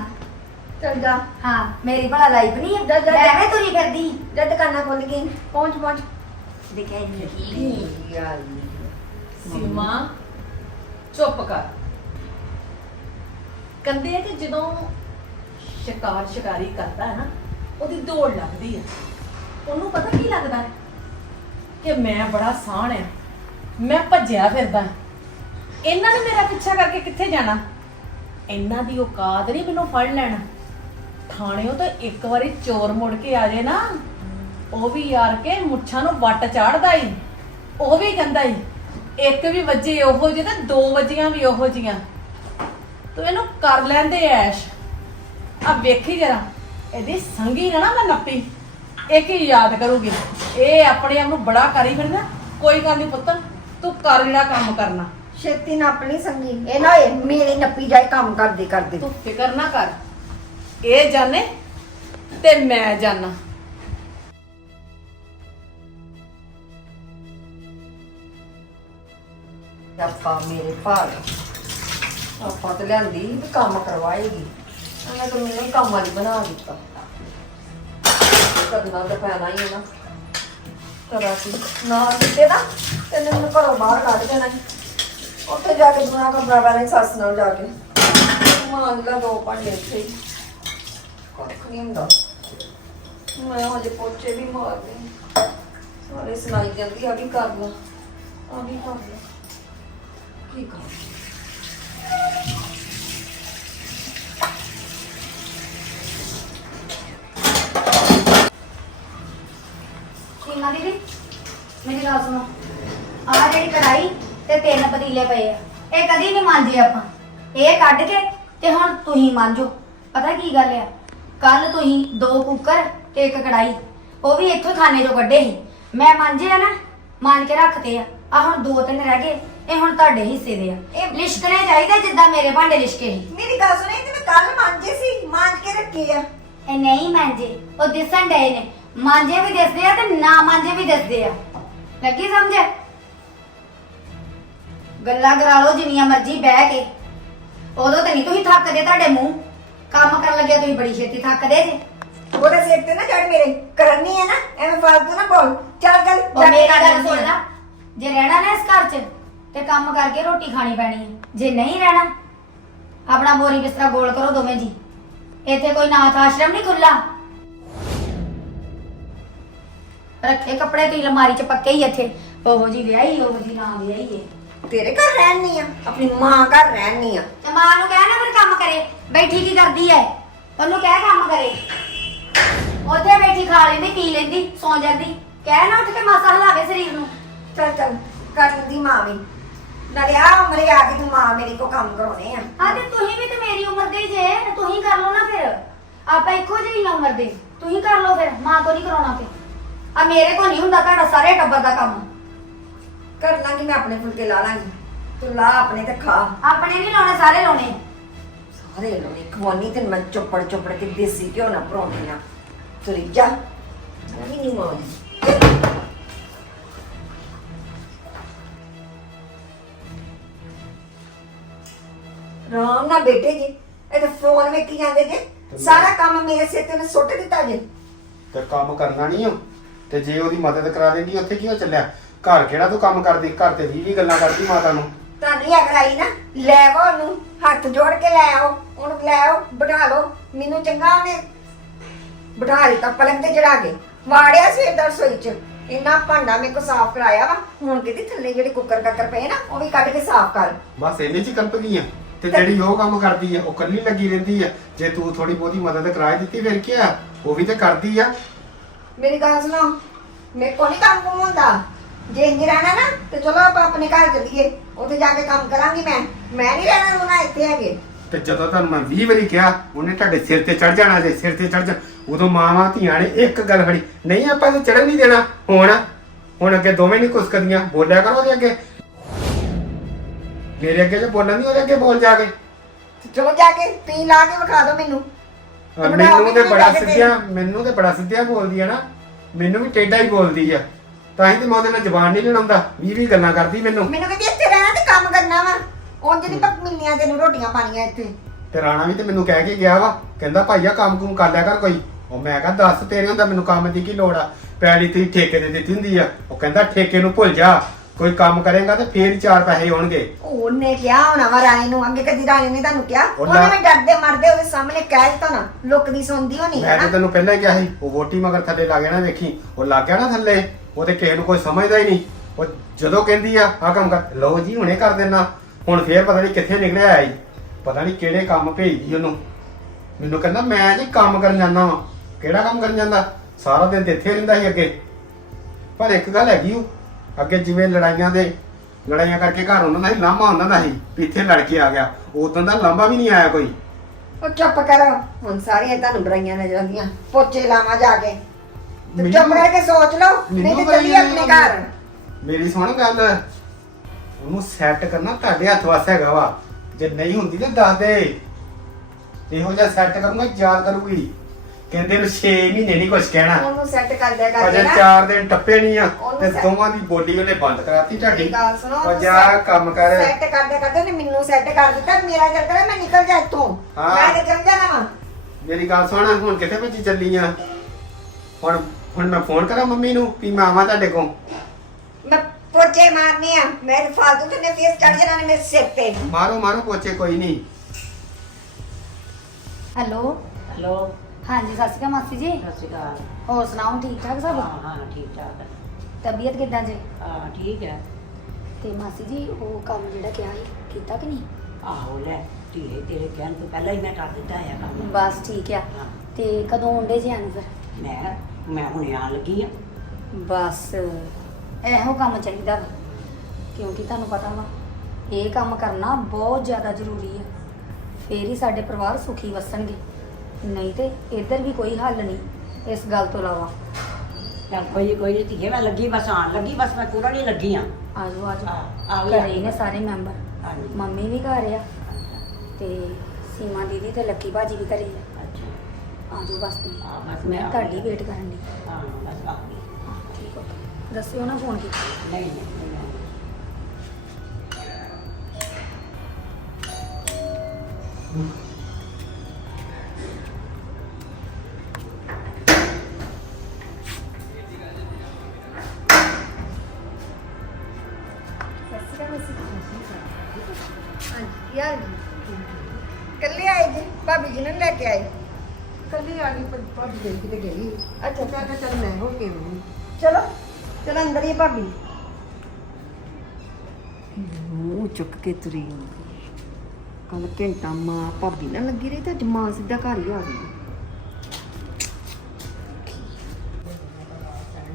ਚੱਲ ਜਾ ਹਾਂ ਮੇਰੀ ਭਲਾ ਲਾਈਫ ਨਹੀਂ ਹੈ ਜਾ, ਜਾ, ਜਾ। ਮੈਂ ਐਵੇਂ ਤੁਰੀ ਫਿਰਦੀ। ਜਦ ਦੁਕਾਨਾਂ ਖੁੱਲ ਗਈ। ਪਹੁੰਚ ਪਹੁੰਚ। ਦੇਖਿਆ ਨਹੀਂ। ਸੀਮਾ ਚੁੱਪ ਕਰ। ਕਹਿੰਦੇ ਆ ਕਿ ਜਦੋਂ ਸ਼ਿਕਾਰ ਸ਼ਿਕਾਰੀ ਕਰਦਾ ਹੈ ਨਾ ਉਹਦੀ ਦੌੜ ਲੱਗਦੀ ਹੈ। ਉਹਨੂੰ ਪਤਾ ਕੀ ਲੱਗਦਾ ਹੈ? ਕਿ ਮੈਂ ਬੜਾ ਸਾਹਣ ਆ। ਮੈਂ ਭੱਜਿਆ ਫਿਰਦਾ। ਇਹਨਾਂ ਨੇ ਮੇਰਾ ਪਿੱਛਾ ਕਰਕੇ ਕਿੱਥੇ ਜਾਣਾ? ਇਹਨਾਂ ਦੀ ਔਕਾਤ ਨਹੀਂ ਮੈਨੂੰ ਫੜ ਲੈਣਾ। ਥਾਣਿਓ ਤਾਂ ਇੱਕ ਵਾਰੀ ਚੋਰ ਮੁੜ ਕੇ ਆ ਜੇ ਨਾ, ਉਹ ਵੀ ਯਾਰ ਕੇ ਮੁੱਛਾਂ ਨੂੰ ਵੱਟ ਚਾੜਦਾ ਈ। ਉਹ ਵੀ ਕਹਿੰਦਾ ਈ, ਇੱਕ ਵੀ ਵੱਜੇ ਉਹੋ ਜਿਹੇ ਤੇ ਦੋ ਵੱਜੀਆਂ ਵੀ ਉਹੋ ਜੀਆਂ ਤੂੰ ਇਹਨੂੰ ਕਰ ਲੈਂਦੇ ਐਸ਼। ਆ ਵੇਖੀ ਜਰਾ, ਇਹਦੀ ਸੰਗੀ ਨਾ ਨਾ ਮੈਂ ਨੱਪੀ। ਇਹ ਕੀ ਯਾਦ ਕਰੂਗੀ। ਇਹ ਆਪਣੇ ਆਪ ਨੂੰ ਬੜਾ ਕਰੀ ਫਿਰਦਾ। ਕੋਈ ਗੱਲ ਨਹੀਂ ਪੁੱਤ ਤੂੰ ਕਰ ਜਿਹੜਾ ਕੰਮ ਕਰਨਾ। ਛੇਤੀ ਨਾ ਆਪਣੀ ਸੰਗੀ। ਇਹ ਨਾ ਹੋਏ ਮੇਰੀ ਨੱਪੀ ਜਾਏ ਕੰਮ ਕਰਦੇ ਕਰਦੇ। ਤੂੰ ਫਿਕਰ ਨਾ ਕਰ। ਇਹ ਜਾਣੇ ਤੇ ਮੈਂ ਜਾਣਾ ਆਪਾਂ ਮੇਰੇ ਭਾਗ। ਆਪਾਂ ਤੇ ਲਿਆਂਦੀ ਵੀ ਕੰਮ ਕਰਵਾਏਗੀ। ਉਹਨੇ ਤਾਂ ਮੈਨੂੰ ਕੰਮ ਵਾਲੀ ਬਣਾ ਦਿੱਤਾ। ਕਰਨਾ ਤਾਂ ਪੈਣਾ ਹੀ ਹੈ ਨਾ। ਕਰਾ ਸੀ ਨਾ ਦਿੱਤੇ ਨਾ, ਤੇ ਮੈਨੂੰ ਘਰੋਂ ਬਾਹਰ ਕੱਢ ਦੇਣਾ ਸੀ। ਉੱਥੇ ਜਾ ਕੇ ਦੁਨਾ ਕਮਰਾ ਵਾਲੇ ਸੱਸ ਨਾਲ ਜਾ ਕੇ। ਮੰਗ ਲਾ ਦੋ ਭਾਂਡੇ ਇੱਥੇ ਹੀ। ਕੱਖ ਨਹੀਂ ਹੁੰਦਾ। ਮੈਂ ਹਜੇ ਪੋਚੇ ਵੀ ਮਾਰਦੇ ਸਾਰੇ ਸੁਣਾਈ ਜਾਂਦੀ ਆ ਵੀ ਕਰ ਲਾ, ਆ ਵੀ ਕਰ ਲਾ। ਕੀ ਕਰਾਂ ਸੀਮਾ ਦੀਦੀ ਮੇਰੀ ਗੱਲ ਸੁਣੋ। ਆਹ ਜਿਹੜੀ ਕੜਾਈ ਤੇ ਤਿੰਨ ਪਤੀਲੇ ਪਏ ਆ ਇਹ ਕਦੀ ਨਹੀਂ ਮਾਂਜੇ ਆਪਾਂ। ਇਹ ਕੱਢ ਕੇ ਤੇ ਹੁਣ ਤੁਸੀਂ ਮਾਂਜੋ। ਪਤਾ ਕੀ ਗੱਲ ਆ? ਕੱਲ ਤੁਸੀਂ ਦੋ ਕੁੱਕਰ ਤੇ ਇੱਕ ਕੜਾਈ ਉਹ ਵੀ ਇੱਥੋਂ ਖਾਣੇ ਚੋਂ ਕੱਢੇ ਸੀ। ਮੈਂ ਮਾਂਜੇ ਆ ਨਾ ਮਾਂਜ ਕੇ ਰੱਖਤੇ ਆ। ਆ ਹੁਣ ਦੋ ਤਿੰਨ ਰਹਿ ਗਏ ਇਹ ਹੁਣ ਤੁਹਾਡੇ ਹਿੱਸੇ ਦੇ ਆ। ਇਹ- ਲਿਸ਼ਕਣੇ ਚਾਹੀਦੇ ਜਿੱਦਾਂ ਮੇਰੇ ਭਾਂਡੇ ਲਿਸ਼ਕੇ ਸੀ। ਮੇਰੀ ਗੱਲ ਸੁਣੇ ਤੇ ਮੈਂ ਕੱਲ ਮਾਂਜੇ ਸੀ ਮਾਂਜ ਕੇ ਰੱਖੇ ਆ। ਇਹ ਨਹੀਂ ਮਾਂਜੇ ਉਹ ਦਿਸਣ ਡਏ ਨੇ। ਮਾਂਜੇ ਵੀ ਦਿਸਦੇ ਆ ਤੇ ਨਾ ਮਾਂਜੇ ਵੀ ਦਿਸਦੇ ਆ। ਲੱਗੀ ਸਮਝ? ਗੱਲਾਂ ਕਰਾ ਲਓ ਜਿੰਨੀਆਂ ਮਰਜ਼ੀ ਬਹਿ ਕੇ। ਉਦੋਂ ਤੇ ਨਹੀਂ ਤੁਸੀਂ ਥੱਕਦੇ ਤੁਹਾਡੇ ਮੂੰਹ। ਕੰਮ ਕਰਨ ਲੱਗੇ ਤੁਸੀਂ ਬੜੀ ਛੇਤੀ ਥੱਕਦੇ ਜੇ। ਉਹਦੇ ਸਿਰ ਤੇ ਨਾ ਚੜ ਮੇਰੇ। ਕਰਨੀ ਹੈ ਨਾ ਐਵੇਂ ਫਾਲਤੂ ਨਾ ਬੋਲ। ਚੱਲ ਚੱਲ ਉਹ ਮੇਰੀ ਗੱਲ ਸੁਣ ਲੈ। ਜੇ ਰਹਿਣਾ ਨਾ ਇਸ ਘਰ 'ਚ ਤੇ ਕੰਮ ਕਰਕੇ ਰੋਟੀ ਖਾਣੀ ਪੈਣੀ ਹੈ। ਜੇ ਨਹੀਂ ਰਹਿਣਾ ਆਪਣਾ ਬੋਰੀ ਬਿਸਤਰਾ ਗੋਲ ਕਰੋ ਦੋਵੇਂ ਜੀ। ਇੱਥੇ ਕੋਈ ਨਾਥ ਆਸ਼ਰਮ ਨਹੀਂ ਖੁੱਲਾ ਰੱਖੇ ਕੱਪੜੇ ਤੁਸੀਂ ਅਲਮਾਰੀ 'ਚ ਪੱਕੇ ਹੀ ਇੱਥੇ। ਉਹੋ ਜੀ ਵਿਆਹੀ ਉਹੋ ਜੀ ਨਾ ਵਿਆਹੀ ਏ ਤੇਰੇ ਘਰ ਰਹਿਣੀ ਆ ਆਪਣੀ ਮਾਂ ਘਰ ਰਹਿਣੀ ਆ। ਤੇ ਮਾਂ ਨੂੰ ਕਹਿ ਨਾ ਫਿਰ ਕੰਮ ਕਰੇ। ਬੈਠੀ ਕੀ ਕਰਦੀ ਐ? ਉਹਨੂੰ ਕਹਿ ਕੰਮ ਕਰੇ। ਉੱਥੇ ਬੈਠੀ ਖਾ ਲੈਂਦੀ ਪੀ ਲੈਂਦੀ ਸੌਂ ਜਾਂਦੀ। ਕਹਿ ਨਾ ਉੱਠ ਕੇ ਮਾਸਾ ਹਿਲਾਵੇ ਸਰੀਰ ਨੂੰ। ਚੱਲ ਚੱਲ ਕਰ ਲੈਂਦੀ ਮਾਂ ਵੀ। ਨਾਲੇ ਆ ਉਮਰੇ ਆ ਕੇ ਤੂੰ ਮਾਂ ਮੇਰੀ ਕੋ ਕੰਮ ਕਰਾਉਣੇ ਆ। ਹਾਂ ਤੇ ਤੁਸੀਂ ਵੀ ਤੇ ਮੇਰੀ ਉਮਰ ਦੇ ਹੀ ਜੇ ਤੁਸੀਂ ਕਰ ਲਓ ਨਾ ਫਿਰ। ਆਪਾਂ ਇੱਕੋ ਜਿਹੀ ਉਮਰ ਦੇ। ਤੁਸੀਂ ਕਰ ਲਓ ਫਿਰ ਮਾਂ ਕੋ ਨਹੀਂ ਕਰਾਉਣਾ ਤੇ ਆ ਮੇਰੇ ਕੋ ਨਹੀਂ ਹੁੰਦਾ ਤੁਹਾਡਾ ਸਾਰੇ ਟੱਬਰ ਦਾ ਕੰਮ। ਕਰ ਲਾਂਗੀ ਮੈਂ ਆਪਣੇ ਫੁਲਕੇ ਲਾ ਲਾਂਗੀ। ਤੂੰ ਲਾ ਆਪਣੇ ਤੇ ਖਾ। ਆਪਣੇ ਨਹੀਂ ਲਾਉਣੇ ਸਾਰੇ ਲਾਉਣੇ। ਸਾਰੇ ਲੋਨੇ ਖਵਾਨੀ ਤੇ ਮੈਂ ਚੁੱਪੜ ਚੁੱਪੜ ਕੇ ਦੇਸੀ ਘਿਓ ਨਾ ਪਰੌਂਠੇ ਨਾ ਤੁਰੀ ਜਾ। ਵੀ ਨਹੀਂ ਮਾਂ ਰਾਮ ਨਾ ਬੇਟੇ ਜੀ। ਇਹ ਤਾਂ ਫੋਨ ਵੇਖੀ ਜਾਂਦੇ ਜੇ। ਸਾਰਾ ਕੰਮ ਮੇਰੇ ਸਿਰ ਤੇ ਉਹਨੇ ਸੁੱਟ ਦਿੱਤਾ ਜੇ। ਤੇ ਕੰਮ ਕਰਨਾ ਨਹੀਂ ਹੋ ਤੇ ਜੇ ਉਹਦੀ ਮਦਦ ਕਰਾ ਦੇਂਗੀ ਉੱਥੇ ਕਿਉਂ ਚੱਲਿਆ? ਘਰ ਕਿਹੜਾ ਤੂੰ ਕੰਮ ਕਰਦੀ? ਘਰ ਤੇ 20 20 ਗੱਲਾਂ ਕਰਦੀ ਮਾਤਾ ਨੂੰ? ਤੁਹਾਨੂੰ ਅਗਰ ਆਈ ਨਾ ਲੈ ਵਾ ਉਹਨੂੰ ਹੱਥ ਜੋੜ ਕੇ ਲੈ ਆਓ ਉਹਨੂੰ ਲੈ ਆਓ ਬਿਠਾ ਲਓ ਮੈਨੂੰ ਚੰਗਾ ਉਹਨੇ ਬਿਠਾ ਦਿੱਤਾ ਪਲੰਗ ਤੇ ਚੜਾ ਕੇ। ਵਾੜਿਆ ਸਵੇਰ ਦਾ ਰਸੋਈ ਚ। ਇੰਨਾ ਭਾਂਡਾ ਮੇਰੇ ਕੋ ਸਾਫ਼ ਕਰਾਇਆ ਵਾ। ਹੁਣ ਕਿਤੇ ਥੱਲੇ ਜਿਹੜੇ ਕੁੱਕਰ ਕੱਕਰ ਪਏ ਨਾ ਉਹ ਵੀ ਕੱਢ ਕੇ ਸਾਫ਼ ਕਰ। ਬਸ ਇਹਨੇ ਚ ਹੀ ਕੰਪ ਗਈਆਂ ਤੇ ਜਿਹੜੀ ਉਹ ਕੰਮ ਕਰਦੀ ਆ ਉਹ ਕੱਲੀ ਲੱਗੀ ਰਹਿੰਦੀ ਆ। ਜੇ ਤੂੰ ਥੋੜੀ ਬਹੁਤੀ ਮਦਦ ਕਰਾ ਹੀ ਦਿੱਤੀ ਫਿਰ ਕੀ ਆ? ਉਹ ਵੀ ਤੇ ਕਰਦੀ ਆ। ਮੇਰੀ ਗੱਲ ਸੁਣੋ ਮੇਰੇ ਕੋਲ ਨਹੀਂ ਕੰਮ ਕੁਮ ਹੁੰਦਾ। ਜੇ ਇੰਜ ਰਹਿਣਾ ਨਾ ਤੇ ਚਲੋ ਆਪਾਂ ਆਪਣੇ ਘਰ ਚੱਲੀਏ ਉੱਥੇ ਜਾ ਕੇ ਕੰਮ ਕਰਾਂਗੀ ਮੈਂ। ਮੈਂ ਨਹੀਂ ਰਹਿਣਾ ਰੋਣਾ ਇੱਥੇ ਹੈਗੇ। ਤੇ ਜਦੋਂ ਤੁਹਾਨੂੰ ਮੈਂ 20 ਵਾਰੀ ਕਿਹਾ ਉਹਨੇ ਤੁਹਾਡੇ ਸਿਰ ਤੇ ਚੜ ਜਾਣਾ ਜੇ ਸਿਰ ਤੇ ਚੜ ਜਾ ਉਦੋਂ ਮਾਵਾਂ ਧੀਆਂ ਨੇ ਇੱਕ ਗੱਲ ਫੜੀ ਨਹੀਂ ਆਪਾਂ ਤੇ ਚੜਨ ਨਹੀਂ ਦੇਣਾ ਹੁਣ ਹੁਣ ਅੱਗੇ ਦੋਵੇਂ ਨਹੀਂ ਕੁਸਕਦੀਆਂ ਬੋਲਿਆ ਕਰੋ ਉਹਦੇ ਅੱਗੇ। ਮੇਰੇ ਅੱਗੇ ਜੇ ਬੋਲਣ ਨਹੀਂ ਉਹਦੇ ਅੱਗੇ ਬੋਲ ਜਾ ਕੇ। ਤੇ ਚਲੋ ਜਾ ਕੇ ਪੀ ਲਾ ਕੇ ਵਿਖਾ ਦਿਓ ਮੈਨੂੰ। ਅਹ ਤੇ ਮੈਨੂੰ ਤੇ ਬੜਾ ਕੇ ਦੇ। ਸਿੱਧਿਆ ਮੈਨੂੰ ਤੇ ਬੜਾ ਸਿੱਧਿਆ ਬੋਲਦੀ ਆ ਨਾ। ਮੈਨੂੰ ਵੀ ਟੇਢਾ ਹੀ ਬੋਲਦੀ ਆ। ਤਾਂ ਹੀ ਤੇ ਮੈਂ ਉਹਦੇ ਨਾਲ ਜ਼ਬਾਨ ਨਹੀਂ ਲੜਾਉਂਦਾ। 20 20 ਗੱਲਾਂ ਕਰਦੀ ਮੈਨੂੰ। ਮੈਨੂੰ ਕਹਿੰਦੀ ਇੱਥੇ ਰਹਿਣਾ ਤੇ ਕੰਮ ਕਰਨਾ ਵਾ। ਉਂਝ ਨਹੀਂ ਪੱਕ ਮਿਲਨੀਆਂ ਤੈਨੂੰ ਰੋਟੀਆਂ ਪਾਣੀਆਂ ਇੱਥੇ। ਤੇ ਰਾਣਾ ਵੀ ਤੇ ਮੈਨੂੰ ਕਹਿ ਕੇ ਗਿਆ ਵਾ। ਕਹਿੰਦਾ ਭਾਈਆ ਕੰਮ ਕੁਮ ਕਰ ਲਿਆ ਕਰ ਕੋਈ। ਉਹ ਮੈਂ ਕਿਹਾ ਦੱਸ ਤੇਰੇ ਹੁੰਦਾ ਮੈਨੂੰ ਕੰਮ ਦੀ ਕੀ ਲੋੜ ਆ? ਪੈਲੀ ਤੀ ਠੇਕੇ ਤੇ ਦਿੱਤੀ ਹੁੰਦੀ ਆ। ਉਹ ਕਹਿੰਦਾ ਠੇਕੇ ਨੂੰ ਭੁੱਲ ਜਾ। ਕੋਈ ਕੰਮ ਕਰੇਗਾ ਤੇ ਫੇਰ ਹੀ ਚਾਰ ਪੈਸੇ ਹੋਣਗੇ। ਉਹਨੇ ਕਿਹਾ ਹੋਣਾ ਵਾ ਰਾਣੀ ਨੂੰ ਅੱਗੇ ਕਦੀ ਰਾਣੀ ਨੇ ਤੁਹਾਨੂੰ ਕਿਹਾ। ਉਹਨਾਂ- ਉਹਨੇ ਡਰਦੇ ਮਰਦੇ ਉਹਦੇ ਸਾਹਮਣੇ ਕਹਿ ਦਿੱਤਾ ਨਾ ਲੋਕ ਦੀ ਸੁਣਦੀ ਹੋਣੀ ਮੈਂ ਹੈ ਤੇ ਨਾ। ਤੈਨੂੰ ਪਹਿਲਾਂ ਹੀ ਕਿਹਾ ਸੀ ਉਹ ਵੋਟੀ ਮਗਰ ਥੱਲੇ ਲੱਗ ਨਾ ਵੇਖੀ ਉਹ ਲੱਗ ਗਿਆ ਨਾ ਥੱਲੇ ਉਹ ਤੇ ਕਿਸੇ ਨੂੰ ਕੋਈ ਸਮਝਦਾ ਹੀ ਨਹੀਂ। ਉਹ ਜਦੋਂ ਕਹਿੰਦੀ ਆ ਆ ਕੰਮ ਕਰ। ਲਓ ਜੀ ਹੁਣੇ ਕਰ ਦੇਣਾ ਹੁਣ ਫੇਰ ਪਤਾ ਨਹੀਂ ਕਿੱਥੇ ਨਿਕਲਿਆ ਆਈ। ਪਤਾ ਨਹੀਂ ਕਿਹੜੇ ਕੰਮ ਭੇਜਦੀ ਉਹਨੂੰ। ਮੈਨੂੰ ਕਹਿੰਦਾ ਮੈਂ ਜੀ ਕੰਮ ਕਰਨ ਜਾਂਦਾ ਵਾਂ। ਕਿਹੜਾ ਕੰਮ ਕਰਨ ਜਾਂਦਾ? ਸਾਰਾ ਦਿਨ ਤੇ ਇੱਥੇ ਰਹਿੰਦਾ ਸੀ ਅੱਗੇ। ਪਰ ਇੱਕ ਗੱਲ ਹੈਗੀ ਉਹ ਅੱਗੇ ਜਿਵੇਂ ਲੜਾਈਆਂ ਦੇ ਲੜਾਈਆਂ ਕਰਕੇ ਘਰ ਉਹਨਾਂ ਦਾ ਹੀ ਲਾਂਭਾ ਹੁੰਦਾ ਦਾ ਸੀ ਵੀ ਇੱਥੇ ਲੜ ਕੇ ਆ ਗਿਆ। ਉਦੋਂ ਦਾ ਲਾਂਭਾ ਵੀ ਨਹੀਂ ਆਇਆ ਕੋਈ। ਉਹ ਚੁੱਪ ਕਰੋ ਹੁਣ ਸਾਰੀਆਂ ਤੁਹਾਨੂੰ ਬੁਰਾਈਆਂ ਨਜ਼ਰ ਆਉਂਦੀਆਂ। ਪੋਚੇ ਲਾਵਾਂ ਜਾ ਕੇ। ਤੇ ਚੁੱਪ ਮੈਨੂੰ- ਕਰਕੇ ਸੋਚ ਲਓ ਨਹੀਂ ਤੇ ਮੈਨੂੰ ਚੱਲੀਏ ਆਪਣੇ ਘਰ। ਮੇਰੀ ਸੁਣ ਗੱਲ। ਉਹਨੂੰ ਸੈੱਟ ਕਰਨਾ ਤੁਹਾਡੇ ਹੱਥ ਵਾਸ ਹੈਗਾ ਵਾ। ਜੇ ਨਹੀਂ ਹੁੰਦੀ ਤੇ ਦੱਸ ਦੇ। ਇਹੋ ਜਿਹਾ ਸੈੱਟ ਕਰੂੰਗਾ ਯਾਦ ਕਰੂਗੀ। ਕਹਿੰਦੇ ਨੂੰ 6 ਮਹੀਨੇ ਨਹੀਂ ਕੁਝ ਕਹਿਣਾ। ਉਹਨੂੰ ਸੈੱਟ ਕਰ ਦਿਆ ਅਜੇ ਕਰਦੇ ਨਾ 4 ਦਿਨ ਟੱਪੇ ਨਹੀਂ ਆ ਉਹਨੂੰ ਤੇ set- ਦੋਵਾਂ ਦੀ ਬੋਡੀ ਉਹਨੇ ਬੰਦ ਕਰਾਤੀ ਤੁਹਾਡੀ ਮੇਰੀ ਗੱਲ ਸੁਣੋ ਉਹ ਜਾ ਕੰਮ ਕਰ। ਸੈੱਟ ਕਰਦੇ ਕਰਦੇ ਉਹਨੇ ਮੈਨੂੰ ਸੈੱਟ ਕਰ ਦਿੱਤਾ ਮੇਰਾ ਚੱਲ ਕਰੇ ਮੈਂ ਨਿਕਲ ਜਾ ਇੱਥੋਂ। ਹਾਂ। ਮੈਂ ਤੇ ਚੱਲ ਜਾਣਾ ਵਾ। ਮੇਰੀ ਗੱਲ ਸੁਣ ਹੁਣ ਕਿੱਥੇ ਭੱਜੀ ਚੱਲੀ ਆ? ਹੁਣ ਹੁਣ ਮੈਂ ਫੋਨ ਕਰਾਂ ਮੰਮੀ ਨੂੰ ਵੀ ਮੈਂ ਆਵਾਂ ਤੁਹਾਡੇ ਕੋਲ? ਮੈਂ ਪੋਚੇ ਮਾਰਨੇ ਆ ਮੇਰੇ ਫਾਲਤੂ ਤੇ ਨੇ ਫੇਸ ਚੜ ਜਾਣਾ ਨੇ ਮੇਰੇ ਸਿਰ ਤੇ। ਮਾਰੋ ਮਾਰੋ ਪੋਚੇ ਕੋਈ ਨਹੀਂ ਹੈਲੋ। ਹੈਲੋ। ਹਾਂਜੀ ਸਤਿ ਸ਼੍ਰੀ ਅਕਾਲ ਮਾਸੀ ਜੀ। ਸਤਿ ਸ਼੍ਰੀ ਅਕਾਲ। ਹੋਰ ਸੁਣਾਓ ਠੀਕ ਠਾਕ ਸਭ? ਹਾਂ ਹਾਂ ਠੀਕ ਠਾਕ। ਹੈ। ਤਬੀਅਤ ਕਿਦਾਂ ਜੀ? ਹਾਂ ਠੀਕ ਹੈ। ਤੇ ਮਾਸੀ ਜੀ ਉਹ ਕੰਮ ਜਿਹੜਾ ਕਿਹਾ ਸੀ ਕੀਤਾ ਕਿ ਨਹੀਂ? ਆਹੋ ਲੈ ਧੀਰੇ ਤੇਰੇ ਕਹਿਣ ਤੋਂ ਪਹਿਲਾਂ ਹੀ ਮੈਂ ਕਰ ਦਿੱਤਾ ਹੈ ਕੰਮ। ਬਸ ਠੀਕ ਆ। ਹਾਂ। ਤੇ ਕਦੋਂ ਆਉਂਦੇ ਜੀ ਆਣ ਫਿਰ? ਮੈਂ ਮੈਂ ਹੁਣੇ ਆਣ ਲੱਗੀ ਆ। ਬਸ ਇਹੋ ਕੰਮ ਚਾਹੀਦਾ ਵਾ। ਕਿਉਂਕਿ ਤੁਹਾਨੂੰ ਪਤਾ ਵਾ ਇਹ ਕੰਮ ਕਰਨਾ ਬਹੁਤ ਜ਼ਿਆਦਾ ਜ਼ਰੂਰੀ ਆ। ਫੇਰ ਹੀ ਸਾਡੇ ਪਰਿਵਾਰ ਸੁਖੀ ਵਸਣਗੇ। ਨਹੀਂ ਤੇ ਇੱਧਰ ਵੀ ਕੋਈ ਹੱਲ ਨਹੀਂ ਇਸ ਗੱਲ ਤੋਂ ਇਲਾਵਾ। ਚੱਲ ਕੋਈ ਕੋਈ ਨਹੀਂ ਧੀਏ ਮੈਂ ਲੱਗੀ ਬਸ ਆਣ ਲੱਗੀ ਬਸ ਮੈਂ ਪੂਰਾ ਨਹੀਂ ਲੱਗੀ ਆ। ਆਜੋ ਆਜੋ। ਆ ਆ ਘਰੇ ਹੀ ਨੇ ਸਾਰੇ ਮੈਂਬਰ। ਹਾਂਜੀ। ਮੰਮੀ ਵੀ ਘਰ ਆ ਤੇ ਸੀਮਾ ਦੀਦੀ ਤੇ ਲੱਕੀ ਭਾਜੀ ਵੀ ਘਰੇ ਆ। ਅੱਛਾ। ਆਜੋ ਬਸ ਬਸ ਮੈਂ ਮੈਂ ਤੁਹਾਡੀ ਵੇਟ ਕਰਨ ਦੀ ਹਾਂ ਬਸ ਆ ਗਈ। ਹਾਂ ਠੀਕ ਹੋ ਦੱਸਿਓ ਨਾ ਫੋਨ ਕੀਤਾ। ਨਹੀਂ ਨਹੀਂ ਨਹੀਂ ਹਾਂਜੀ ਭਾਬੀ? ਮੂੰਹ ਚੁੱਕ ਕੇ ਤੁਰੀ ਆਉਂਦੀ। ਕੱਲ ਘੰਟਾ ਮਾਂ ਭਾਬੀ ਨਾਲ ਲੱਗੀ ਰਹੀ ਤੇ ਅੱਜ ਮਾਂ ਸਿੱਧਾ ਘਰ ਹੀ ਆ ਗਈ।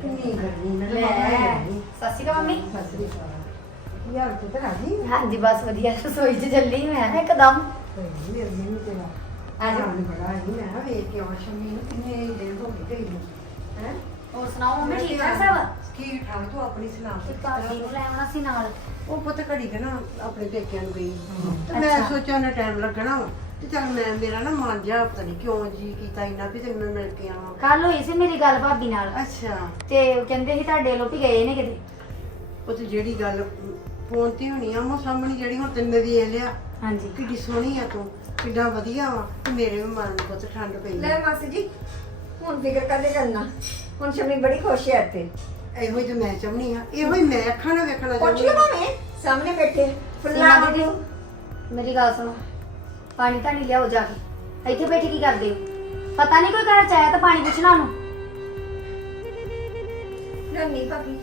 ਕਿੰਨੀ ਗਰਮੀ ਨਾਲ ਸਤਿ ਸ਼੍ਰੀ ਅਕਾਲ ਮੰਮੀ। ਯਾਰ ਤੂੰ ਤਾਂ ਰਾਜੀ ਹਾਂਜੀ ਬਸ ਵਧੀਆ। ਰਸੋਈ 'ਚ ਚੱਲੀ ਮੈਂ ਇੱਕਦਮ। ਮੇਰੇ ਮੈਨੂੰ ਤੇਰਾ ਆ ਜਾਓ। ਜਾਨ ਬੜਾ ਹੀ। ਮੈਂ ਕਿਹਾ ਵੇਖ ਕੇ ਆਵਾਂ ਸ਼ਮੀ ਨੂੰ ਕਿੰਨੇ ਦਿਨ ਹੋ ਗਏ ਗਈ ਨੂੰ। ਹੈ? ਹੋਰ ਸੁਣਾਓ ਮੰਮੀ ਠੀਕ ਠਾਕ ਸਭ? ਠੀਕ ਠਾਕ ਤੂੰ ਆਪਣੀ ਸੁਣਾ। ਤੇ ਭਾਬੀ ਨੂੰ ਲੈ ਆਉਣਾ ਸੀ ਨਾਲ। ਉਹ ਪੁੱਤ ਘੜੀ ਕੇ ਨਾ ਆਪਣੇ ਪੇਕਿਆਂ ਨੂੰ ਗਈ। ਤੇ ਮੈਂ ਅੱਛਾ। ਸੋਚਿਆ ਨਾ ਟਾਈਮ ਲੱਗਣਾ ਵਾ। ਤੇ ਚੱਲ ਮੈਂ ਮੇਰਾ ਨਾ ਮਨ ਜਾ ਪਤਾ ਨਹੀਂ ਕਿਉਂ ਜੀ ਕੀਤਾ ਇੰਨਾ ਵੀ ਤੈਨੂੰ ਮਿਲ ਕੇ ਆਵਾਂ। ਕੱਲ ਹੋਈ ਸੀ ਮੇਰੀ ਗੱਲ ਭਾਬੀ ਨਾਲ। ਅੱਛਾ। ਤੇ ਉਹ ਕਹਿੰਦੇ ਸੀ ਤੁਹਾਡੇ ਲੋਕ ਹੀ ਗਏ ਨੇ ਕਿਤੇ। ਉਹ ਤੇ ਜਿਹੜੀ ਗੱਲ ਫੋਨ ਤੇ ਹੋਣੀ ਆ ਉਹ ਸਾਹਮਣੇ ਜਿਹੜੀ ਹੁਣ ਤੈਨੂੰ ਵੇਖ ਲਿਆ। ਹਾਂਜੀ। ਕਿੱਡੀ ਸੋਹਣੀ ਆ ਤੂੰ ਕਿੱਡਾ ਵਧੀਆ ਵਾ। ਤੇ ਮੇਰੇ ਵੀ ਮਨ ਨੂੰ ਪੁੱਤ ਠੰਡ ਪਈ ਲੈ ਆ। ਮਾਸੀ ਜੀ ਹੁਣ ਫਿਕਰ ਕਰਦੇ ਕਰਨਾ। ਹੁਣ ਸ਼ਮੀ ਬੜੀ ਖੁਸ਼ ਹੈ ਇੱਥੇ। ਇਹੋ ਹੀ ਤੇ ਮੈਂ ਚਾਹਣੀ ਆ ਇਹੋ ਹੀ ਮੈਂ ਅੱਖਾਂ ਨਾਲ ਵੇਖਣਾ ਪੁੱਛ ਚਾਹੁੰਦੀ ਲਓ। ਭਾਵੇਂ ਸਾਹਮਣੇ ਬੈਠੇ ਫੁੱਲਾਂ ਸੀਮਾ ਦੀਦੀ ਮੇਰੀ ਗੱਲ ਸੁਣੋ। ਪਾਣੀ ਤਾਂ ਨਹੀਂ ਲਿਆਓ ਜਾ ਕੇ। ਇੱਥੇ ਬੈਠੇ ਕੀ ਕਰਦੇ ਹੋ? ਪਤਾ ਨਹੀਂ ਕੋਈ ਘਰ ਚ ਆਇਆ ਤਾਂ ਪਾਣੀ ਪੁੱਛਣਾ ਉਹਨੂੰ। ਨਹੀਂ ਭਾਬੀ।